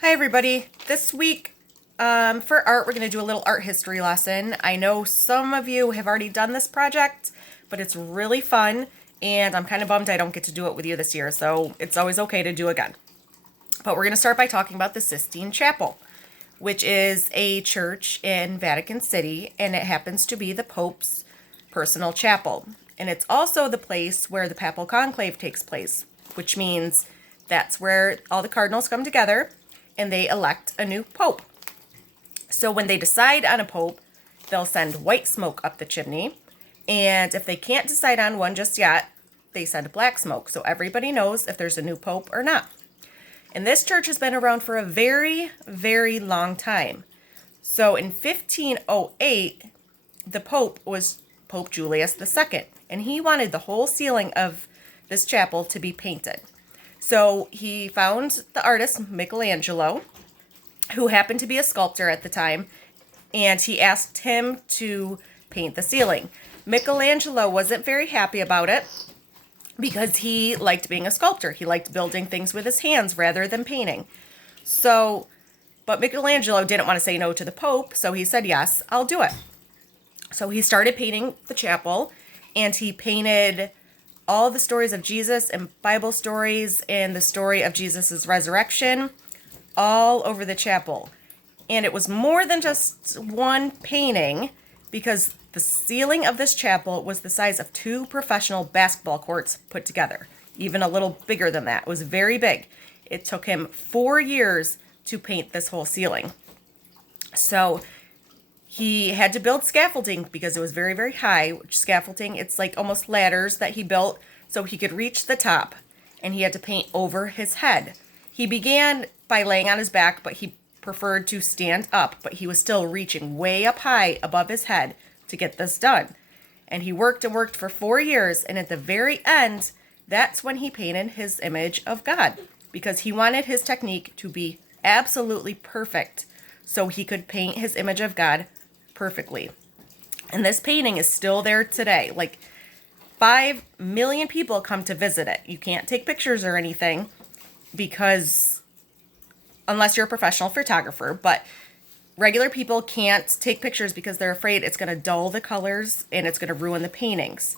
Hi everybody. This week for art, we're going to do a little art history lesson. I know some of you have already done this project, but it's really fun, and I'm kind of bummed I don't get to do it with you this year, so it's always okay to do again. But we're going to start by talking about the Sistine Chapel, which is a church in Vatican City, and it happens to be the Pope's personal chapel. And it's also the place where the Papal Conclave takes place, which means that's where all the cardinals come together and they elect a new pope. So when they decide on a pope, they'll send white smoke up the chimney. And if they can't decide on one just yet, they send black smoke. So everybody knows if there's a new pope or not. And this church has been around for a very, very long time. So in 1508, the pope was Pope Julius II. And he wanted the whole ceiling of this chapel to be painted. So he found the artist Michelangelo, who happened to be a sculptor at the time, and he asked him to paint the ceiling. Michelangelo wasn't very happy about it because he liked being a sculptor. He liked building things with his hands rather than painting. But Michelangelo didn't want to say no to the Pope, so he said, yes, I'll do it. So he started painting the chapel, and he painted all the stories of Jesus and Bible stories and the story of Jesus' resurrection all over the chapel. And it was more than just one painting because the ceiling of this chapel was the size of 2 professional basketball courts put together, even a little bigger than that. It was very big. It took him 4 years to paint this whole ceiling. So he had to build scaffolding because it was very, very high. Scaffolding, it's like almost ladders that he built so he could reach the top. And he had to paint over his head. He began by laying on his back, but he preferred to stand up. But he was still reaching way up high above his head to get this done. And he worked and worked for 4 years. And at the very end, that's when he painted his image of God. Because he wanted his technique to be absolutely perfect so he could paint his image of God perfectly. And this painting is still there today. Like 5 million people come to visit it. You can't take pictures or anything because unless you're a professional photographer, but regular people can't take pictures because they're afraid it's going to dull the colors and it's going to ruin the paintings.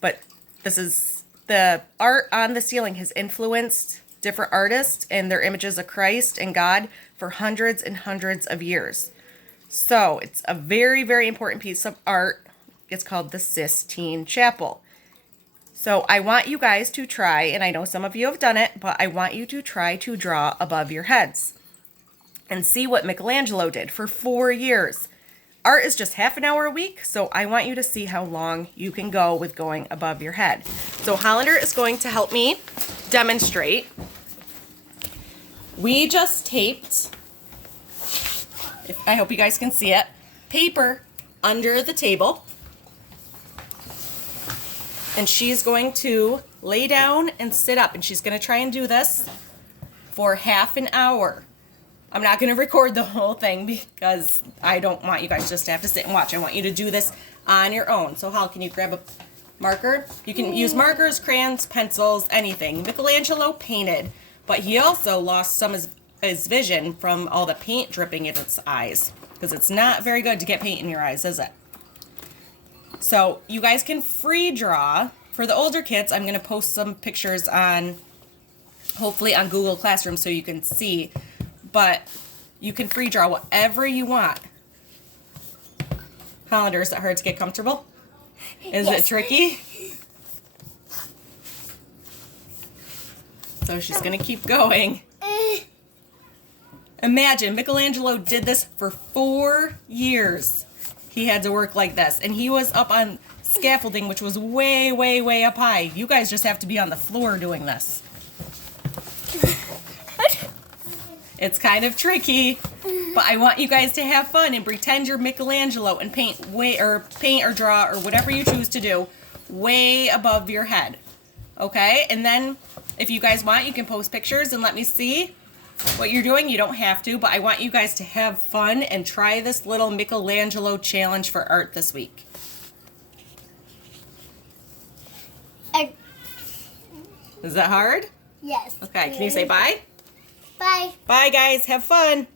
But the art on the ceiling has influenced different artists and their images of Christ and God for hundreds and hundreds of years. So it's a very, very important piece of art. It's called the Sistine Chapel. So I want you guys to try, and I know some of you have done it, but I want you to try to draw above your heads and see what Michelangelo did for 4 years. Art is just half an hour a week, so I want you to see how long you can go with going above your head. So Hollander is going to help me demonstrate. We just taped, I hope you guys can see it, paper under the table. And she's going to lay down and sit up. And she's going to try and do this for half an hour. I'm not going to record the whole thing because I don't want you guys just to have to sit and watch. I want you to do this on your own. So Hal, can you grab a marker? You can use markers, crayons, pencils, anything. Michelangelo painted, but he also lost some of his vision from all the paint dripping in his eyes. Because it's not very good to get paint in your eyes, is it? So you guys can free draw. For the older kids, I'm going to post some pictures hopefully on Google Classroom so you can see. But you can free draw whatever you want. Hollander, is it hard to get comfortable? Is it tricky? So she's going to keep going. Imagine, Michelangelo did this for 4 years. He had to work like this. And he was up on scaffolding, which was way, way, way up high. You guys just have to be on the floor doing this. It's kind of tricky, but I want you guys to have fun and pretend you're Michelangelo and paint or draw or whatever you choose to do way above your head. Okay? And then if you guys want, you can post pictures and let me see what you're doing. You don't have to, but I want you guys to have fun and try this little Michelangelo challenge for art this week. Is that hard? Yes. Okay, can you say bye? Bye. Bye, guys. Have fun.